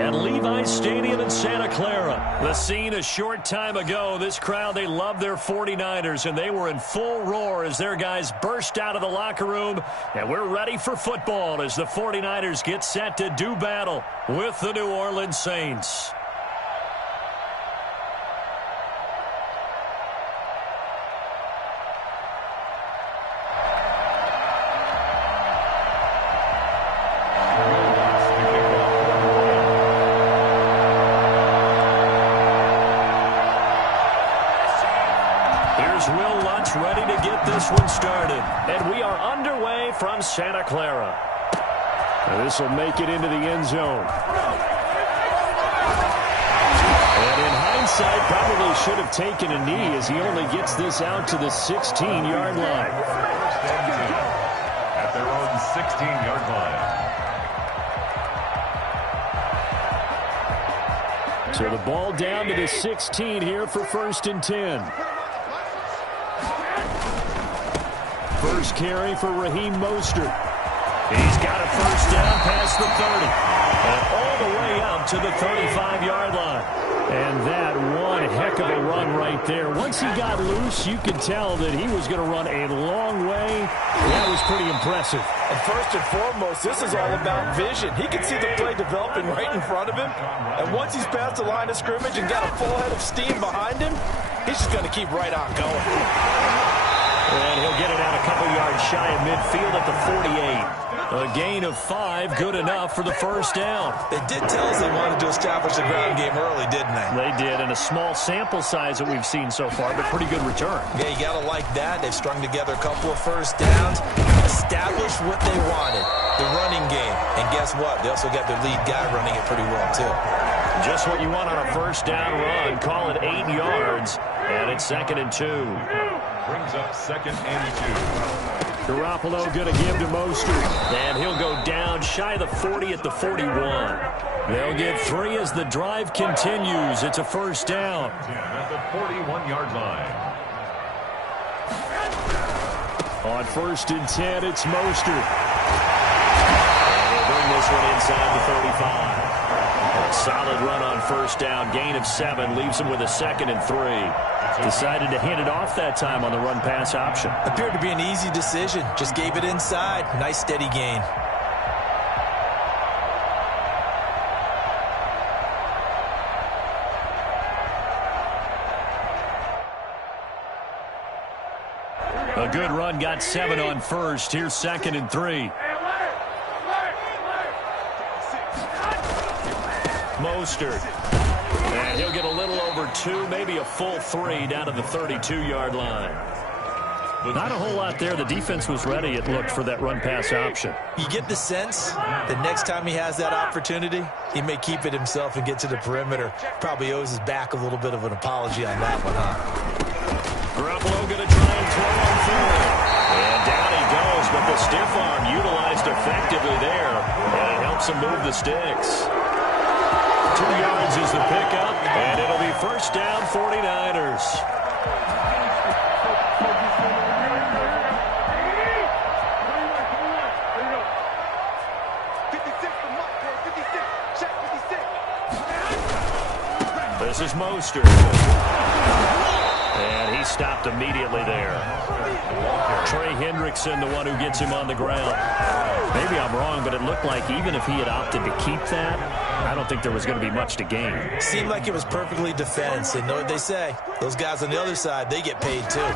at Levi's Stadium in Santa Clara. The scene a short time ago. This crowd, they love their 49ers, and they were in full roar as their guys burst out of the locker room. And we're ready for football as the 49ers get set to do battle with the New Orleans Saints. Ready to get this one started. And we are underway from Santa Clara. This will make it into the end zone. And in hindsight, probably should have taken a knee as he only gets this out to the 16-yard line. At their own 16-yard line. So the ball down to the 16 here for 1st and 10. First carry for Raheem Mostert. He's got a first down past the 30. And all the way out to the 35-yard line. And that one heck of a run right there. Once he got loose, you could tell that he was going to run a long way. That was pretty impressive. And first and foremost, this is all about vision. He can see the play developing right in front of him. And once he's past the line of scrimmage and got a full head of steam behind him, he's just going to keep right on going. And he'll get it out a couple yards shy of midfield at the 48. A gain of 5, good enough for the first down. They did tell us they wanted to establish the ground game early, didn't they? They did, and a small sample size that we've seen so far, but pretty good return. Yeah, you got to like that. They've strung together a couple of first downs, established what they wanted, the running game. And guess what? They also got their lead guy running it pretty well, too. Just what you want on a first down run. Call it 8 yards, and it's 2nd and 2. Brings up 2nd and 2. Garoppolo going to give to Mostert. And he'll go down shy of the 40 at the 41. They'll get 3 as the drive continues. It's a first down. At the 41-yard line. On 1st and 10, it's Mostert. And he'll bring this one inside the 35. A solid run on first down. Gain of 7 leaves him with a 2nd and 3. Decided to hand it off that time on the run-pass option. Appeared to be an easy decision. Just gave it inside. Nice, steady gain. A good run, got 7 on first. Here's 2nd and 3. Mostert. And he'll get a little over 2, maybe a full 3 down to the 32-yard line. Not a whole lot there. The defense was ready, it looked, for that run-pass option. You get the sense that next time he has that opportunity, he may keep it himself and get to the perimeter. Probably owes his back a little bit of an apology on that one, huh? Garoppolo going to try and throw on third. And down he goes, but the stiff arm utilized effectively there. And it helps him move the sticks. 2 yards is the pickup, and it'll be first down 49ers. This is Mostert. And he stopped immediately there. Trey Hendrickson, the one who gets him on the ground. Maybe I'm wrong, but it looked like even if he had opted to keep that, I don't think there was going to be much to gain. Seemed like it was perfectly defense. And know what they say. Those guys on the other side, they get paid too.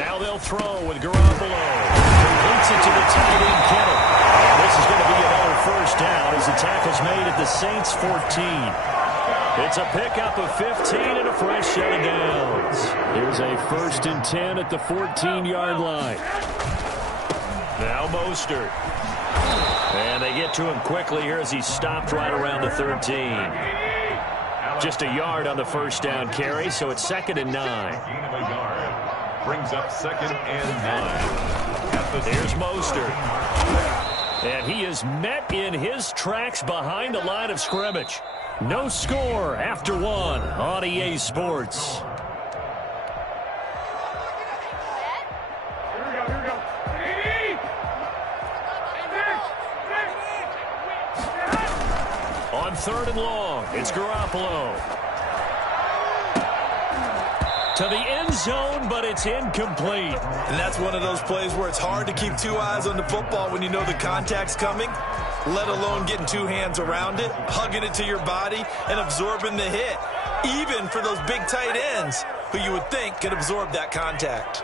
Now they'll throw with Garoppolo. Completes it to the tight end, Kittle. And this is going to be another first down as the tackle's made at the Saints 14. It's a pickup of 15 and a fresh set of downs. Here's a 1st and 10 at the 14-yard line. Now Mostert. And they get to him quickly here as he stopped right around the 13. Just a yard on the first down carry, so it's 2nd and 9. Brings up 2nd and 9. There's Mostert. And he is met in his tracks behind the line of scrimmage. No score after 1 on EA Sports. On 3rd and long, it's Garoppolo. To the end zone, but it's incomplete. And that's one of those plays where it's hard to keep two eyes on the football when you know the contact's coming, let alone getting two hands around it, hugging it to your body, and absorbing the hit, even for those big tight ends who you would think could absorb that contact.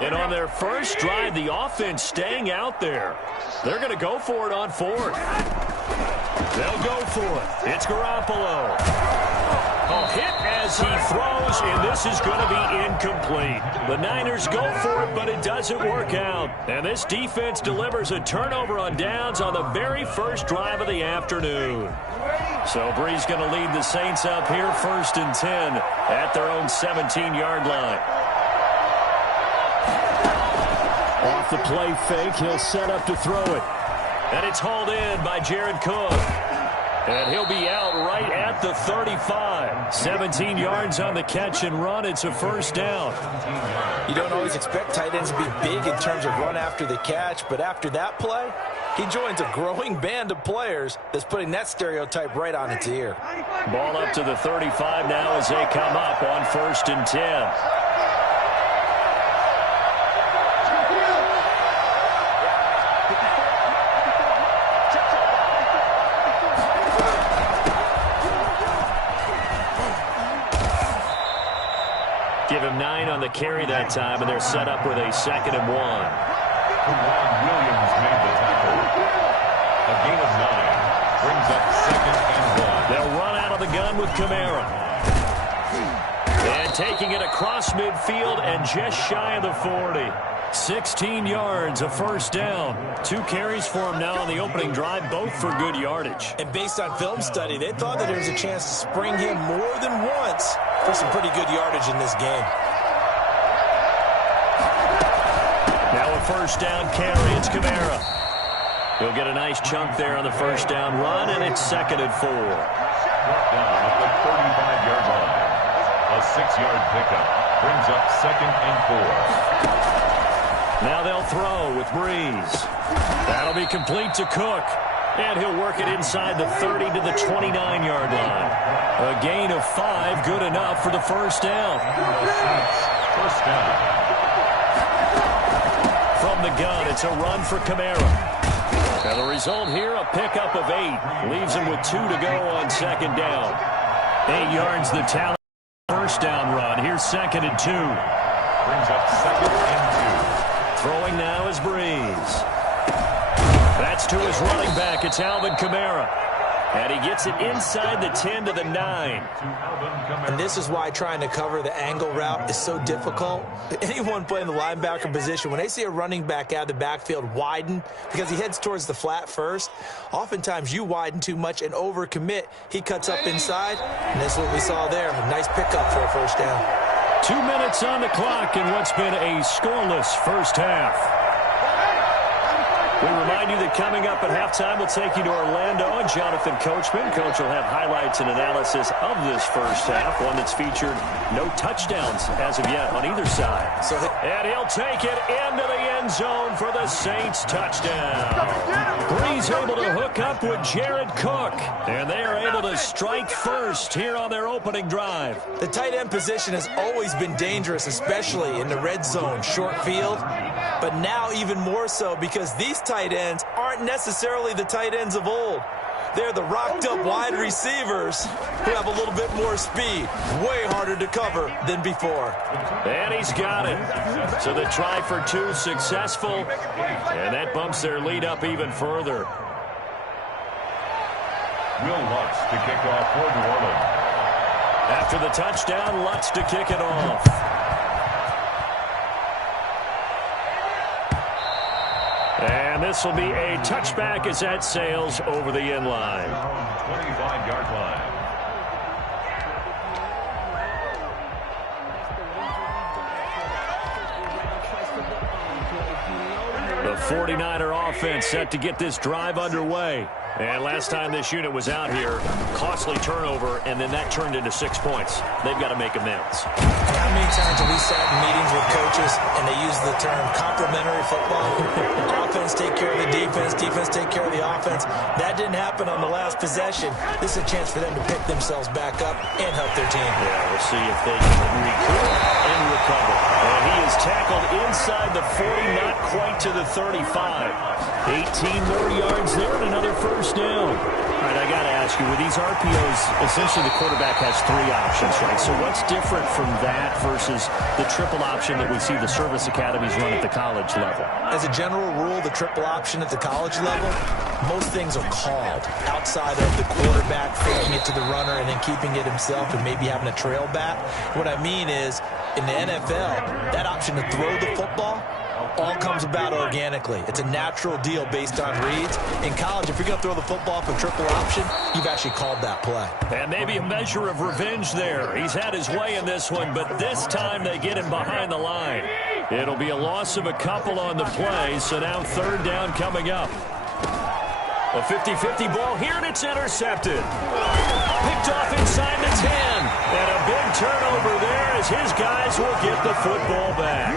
And on their first drive, the offense staying out there. They're going to go for it on 4th. They'll go for it. It's Garoppolo. A hit as he throws, and this is going to be incomplete. The Niners go for it, but it doesn't work out. And this defense delivers a turnover on downs on the very first drive of the afternoon. So Bree's going to lead the Saints up here 1st and 10 at their own 17-yard line. Off the play fake, he'll set up to throw it. And it's hauled in by Jared Cook. And he'll be out right at the 35. 17 yards on the catch and run. It's a 1st down. You don't always expect tight ends to be big in terms of run after the catch, but after that play, he joins a growing band of players that's putting that stereotype right on its ear. Ball up to the 35 now as they come up on 1st and 10. Give him 9 on the carry that time, and they're set up with a 2nd and 1. Williams made the tackle. A gain of 9 brings up 2nd and 1. They'll run out of the gun with Kamara. And taking it across midfield and just shy of the 40. 16 yards, a 1st down. 2 carries for him now on the opening drive, both for good yardage. And based on film study, they thought that there was a chance to spring him more than once for some pretty good yardage in this game. Now a 1st down carry, it's Kamara. He'll get a nice chunk there on the 1st down run, and it's 2nd and 4. Down at the 35-yard line. A 6-yard pickup brings up 2nd and 4. Now they'll throw with Breeze. That'll be complete to Cook. And he'll work it inside the 30 to the 29-yard line. A gain of 5, good enough for the 1st down. 1st down. From the gun, it's a run for Kamara. Now the result here, a pickup of 8. Leaves him with 2 to go on 2nd down. 8 yards the tally. 1st down run. Here's 2nd and 2. Brings up 2nd and 2. Throwing now is Breeze. That's to his running back. It's Alvin Kamara. And he gets it inside the 10 to the 9. And this is why trying to cover the angle route is so difficult. Anyone playing the linebacker position, when they see a running back out of the backfield widen because he heads towards the flat first, oftentimes you widen too much and overcommit. He cuts up inside, and that's what we saw there. A nice pickup for a 1st down. 2 minutes on the clock in what's been a scoreless 1st half. We remind you that coming up at halftime, we'll take you to Orlando and Jonathan Coachman. Coach will have highlights and analysis of this 1st half, one that's featured no touchdowns as of yet on either side. And he'll take it into the end zone for the Saints touchdown. Breeze able to hook up with Jared Cook, and they are able to strike first here on their opening drive. The tight end position has always been dangerous, especially in the red zone, short field, but now even more so because these tight ends aren't necessarily the tight ends of old. They're the rocked-up wide receivers who have a little bit more speed. Way harder to cover than before. And he's got it. So the try for 2 successful, and that bumps their lead up even further. Will Lutz to kick off for New Orleans. After the touchdown, Lutz to kick it off. And this will be a touchback as that sails over the end line. 25-yard line. The 49er offense set to get this drive underway. And last time this unit was out here, costly turnover, and then that turned into 6 points. They've got to make amends. How many times have we sat in meetings with coaches and they use the term complementary football? Offense take care of the defense, defense take care of the offense. That didn't happen on the last possession. This is a chance for them to pick themselves back up and help their team. Yeah, we'll see if they can recoup and recover. And he is tackled inside the 40, not quite to the 35. 18 more yards there and another first down. All right, I got to ask you, with these RPOs, essentially the quarterback has 3 options, right? So what's different from that versus the triple option that we see the service academies run at the college level? As a general rule, the triple option at the college level, most things are called outside of the quarterback faking it to the runner and then keeping it himself and maybe having a trail back. What I mean is, in the NFL, that option to throw the football all comes about organically. It's a natural deal based on reads. In college, if you're going to throw the football for triple option, you've actually called that play. And maybe a measure of revenge there. He's had his way in this one, but this time they get him behind the line. It'll be a loss of a couple on the play, so now third down coming up. A 50-50 ball here, and it's intercepted. Picked off inside the 10. And a big turnover there as his guys will get the football back.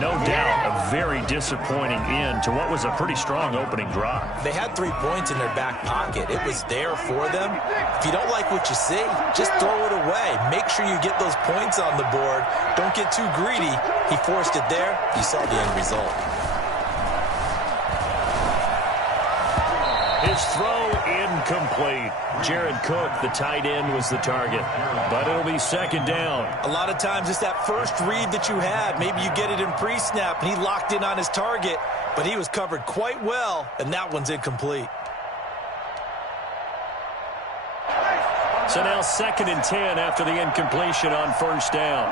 No doubt a very disappointing end to what was a pretty strong opening drive. They had 3 points in their back pocket. It was there for them. If you don't like what you see, just throw it away. Make sure you get those points on the board. Don't get too greedy. He forced it there. You saw the end result. His throw incomplete. Jared Cook, the tight end, was the target. But it'll be second down. A lot of times it's that first read that you had. Maybe you get it in pre-snap, and he locked in on his target, but he was covered quite well, and that one's incomplete. So now 2nd and 10 after the incompletion on first down.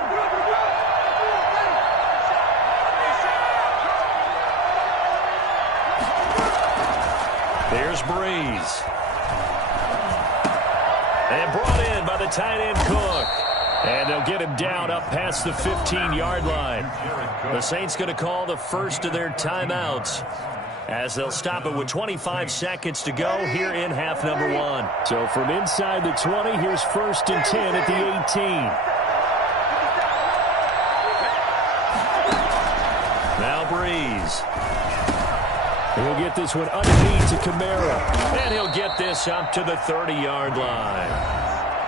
There's Breeze. And brought in by the tight end Cook. And they'll get him down up past the 15-yard line. The Saints going to call the first of their timeouts as they'll stop it with 25 seconds to go here in half number 1. So from inside the 20, here's 1st and 10 at the 18. Now Breeze. He'll get this one underneath to Kamara. And he'll get this up to the 30-yard line.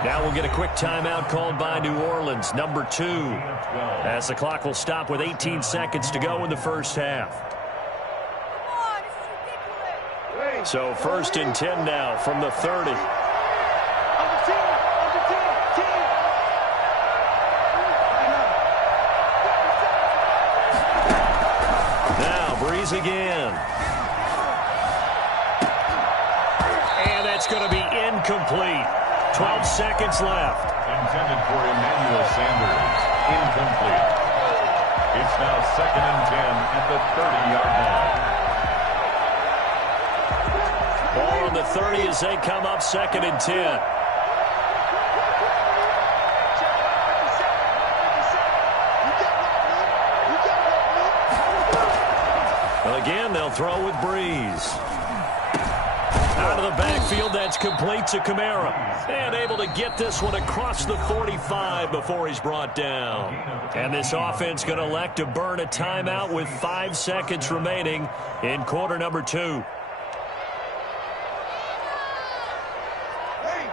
Now we'll get a quick timeout called by New Orleans, number 2. As the clock will stop with 18 seconds to go in the first half. So 1st and 10 now from the 30. Now Breeze again. It's going to be incomplete. 12 seconds left. Intended for Emmanuel Sanders. Incomplete. It's now 2nd and 10 at the 30-yard line. Ball on the 30 as they come up 2nd and 10. Well, again, they'll throw with Breeze. Out of the backfield, that's complete to Kamara. And able to get this one across the 45 before he's brought down. And this offense going to elect to burn a timeout with 5 seconds remaining in quarter number 2.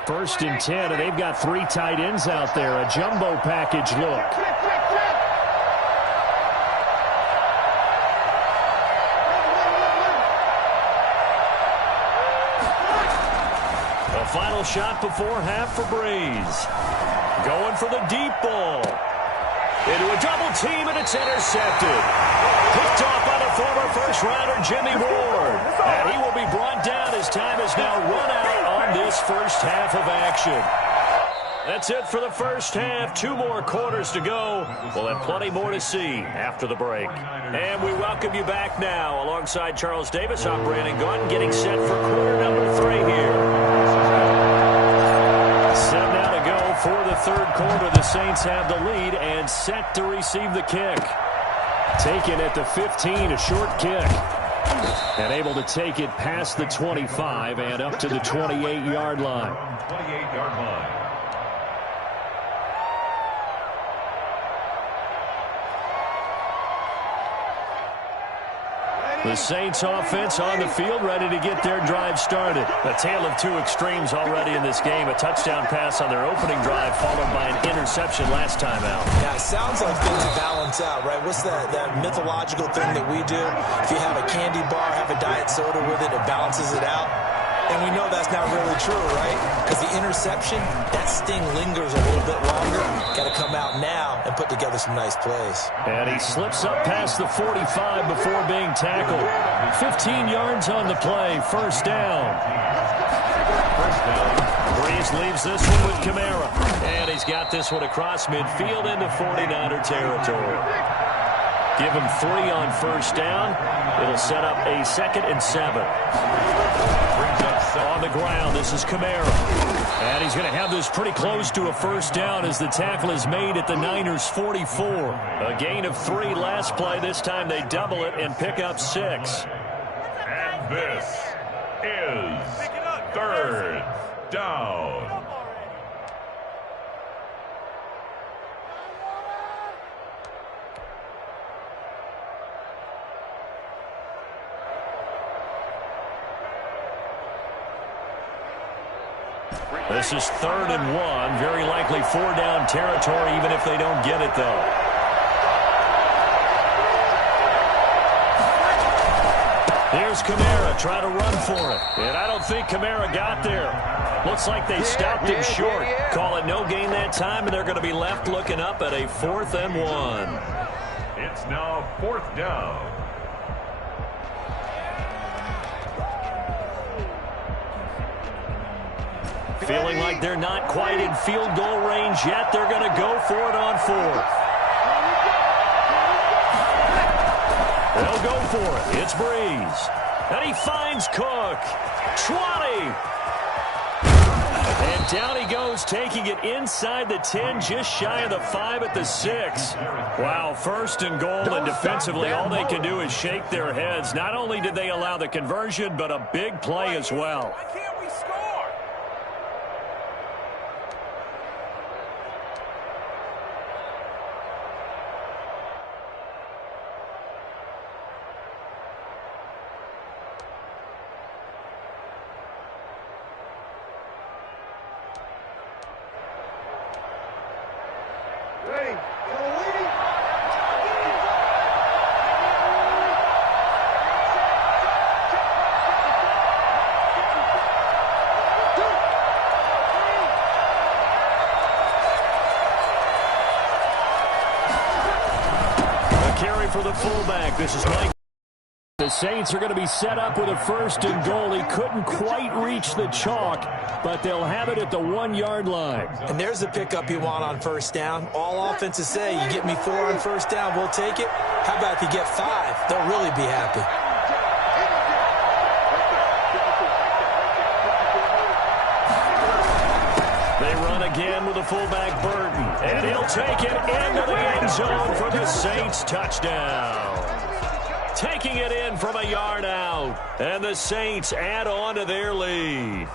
1st and 10, and they've got 3 tight ends out there. A jumbo package look. Final shot before half for Breeze. Going for the deep ball. Into a double team, and it's intercepted. Picked off by the former first-rounder Jimmy Ward. And he will be brought down as time has now run out on this first half of action. That's it for the first half. 2 more quarters to go. We'll have plenty more to see after the break. And we welcome you back now alongside Charles Davis. I'm Brandon Gaudin getting set for quarter number 3 here. 7 now to go for the third quarter. The Saints have the lead and set to receive the kick. Taken at the 15, a short kick. And able to take it past the 25 and up to the 28-yard line. 28-yard line. The Saints offense on the field, ready to get their drive started. A tale of two extremes already in this game. A touchdown pass on their opening drive, followed by an interception last time out. Yeah, it sounds like things balance out, right? What's that mythological thing that we do? If you have a candy bar, have a diet soda with it, it balances it out. And we know that's not really true, right? Because the interception, that sting lingers a little bit longer. Got to come out now and put together some nice plays. And he slips up past the 45 before being tackled. 15 yards on the play, first down. Breeze leaves this one with Kamara. And he's got this one across midfield into 49er territory. Give him 3 on first down. It'll set up a 2nd and 7. On the ground, this is Kamara. And he's going to have this pretty close to a first down as the tackle is made at the Niners' 44. A gain of 3 last play. This time they double it and pick up 6. And this is 3rd down. This is 3rd and 1. Very likely 4-down territory, even if they don't get it, though. Here's Kamara, try to run for it. And I don't think Kamara got there. Looks like they stopped him short. Call it no gain that time, and they're going to be left looking up at a 4th and 1. It's now 4th down. Feeling like they're not quite in field goal range yet. They're going to go for it on 4th. They'll go for it. It's Breeze. And he finds Cook. 20. And down he goes, taking it inside the 10, just shy of the 5 at the 6. Wow, 1st and goal, and defensively all they can do is shake their heads. Not only did they allow the conversion, but a big play as well. For the fullback, this is Mike. The Saints are going to be set up with a 1st and goal. He couldn't quite reach the chalk, but they'll have it at the 1-yard line. And there's the pickup you want on first down. All offenses say, you get me 4 on first down, we'll take it. How about if you get 5? They'll really be happy. They run again with the fullback Burton, and he'll take it into the end zone for the Saints touchdown. Taking it in from a yard out, and the Saints add on to their lead.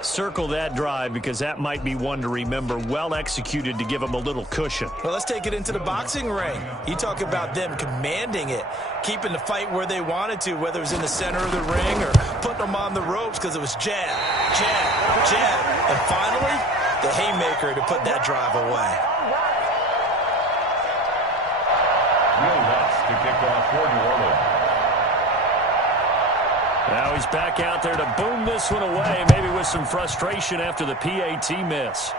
Circle that drive because that might be one to remember. Well executed to give them a little cushion. Well, let's take it into the boxing ring. You talk about them commanding it, keeping the fight where they wanted to, whether it was in the center of the ring or putting them on the ropes because it was jab, jab, jab. And finally, the haymaker to put that drive away. Will Lutz to kick off for New Orleans. Now he's back out there to boom this one away, maybe with some frustration after the PAT miss.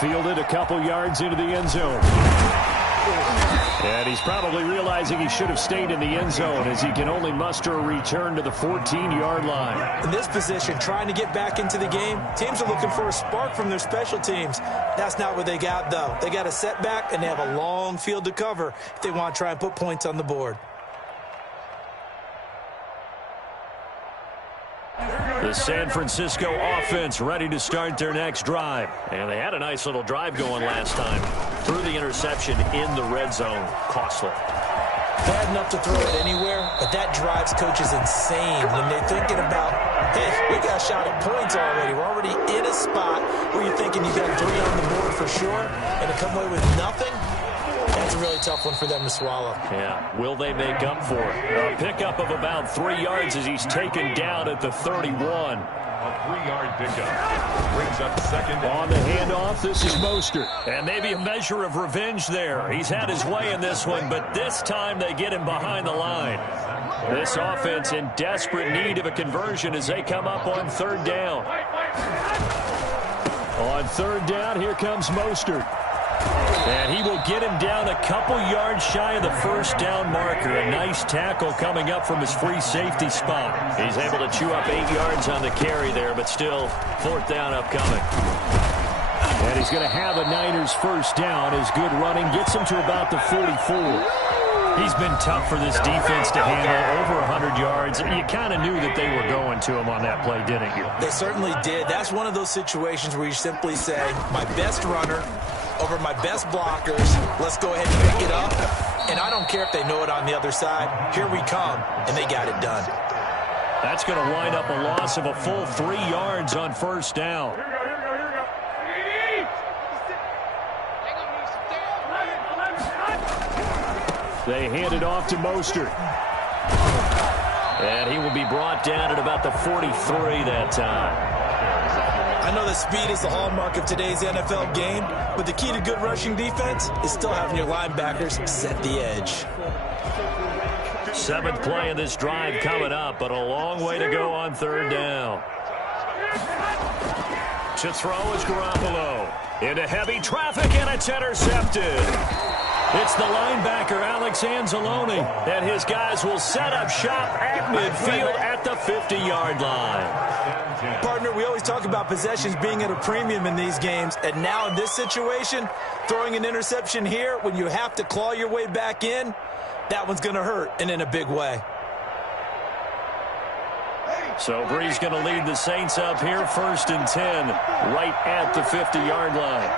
Fielded a couple yards into the end zone. And he's probably realizing he should have stayed in the end zone as he can only muster a return to the 14-yard line. In this position, trying to get back into the game, teams are looking for a spark from their special teams. That's not what they got, though. They got a setback, and they have a long field to cover if they want to try and put points on the board. The San Francisco offense ready to start their next drive. And they had a nice little drive going last time. Threw the interception in the red zone. Costly. Bad enough to throw it anywhere, but that drives coaches insane when they're thinking about, hey, we got a shot at points already. We're already in a spot where you're thinking you got 3 on the board for sure, and to come away with nothing, that's a really tough one for them to swallow. Yeah, will they make up for it? A pickup of about 3 yards as he's taken down at the 31. A 3-yard pickup brings up second. On the handoff, this is Mostert. And maybe a measure of revenge there. He's had his way in this one, but this time they get him behind the line. This offense in desperate need of a conversion as they come up on 3rd down. On 3rd down, here comes Mostert. And he will get him down a couple yards shy of the 1st down marker. A nice tackle coming up from his free safety spot. He's able to chew up 8 yards on the carry there, but still 4th down upcoming. And he's going to have a Niners 1st down. His good running gets him to about the 44. He's been tough for this defense to handle, over 100 yards. You kind of knew that they were going to him on that play, didn't you? They certainly did. That's one of those situations where you simply say, my best runner over my best blockers, let's go ahead and pick it up. And I don't care if they know it on the other side. Here we come, and they got it done. That's going to wind up a loss of a full 3 yards on 1st down. They hand it off to Mostert. And he will be brought down at about the 43 that time. I know that speed is the hallmark of today's NFL game, but the key to good rushing defense is still having your linebackers set the edge. 7th play of this drive coming up, but a long way to go on 3rd down. To throw is Garoppolo. Into heavy traffic, and it's intercepted. It's the linebacker, Alex Anzalone, and his guys will set up shop at midfield at the 50-yard line. Partner, we always talk about possessions being at a premium in these games, and now in this situation, throwing an interception here when you have to claw your way back in, that one's going to hurt, and in a big way. So Bree's going to lead the Saints up here, 1st and 10, right at the 50-yard line.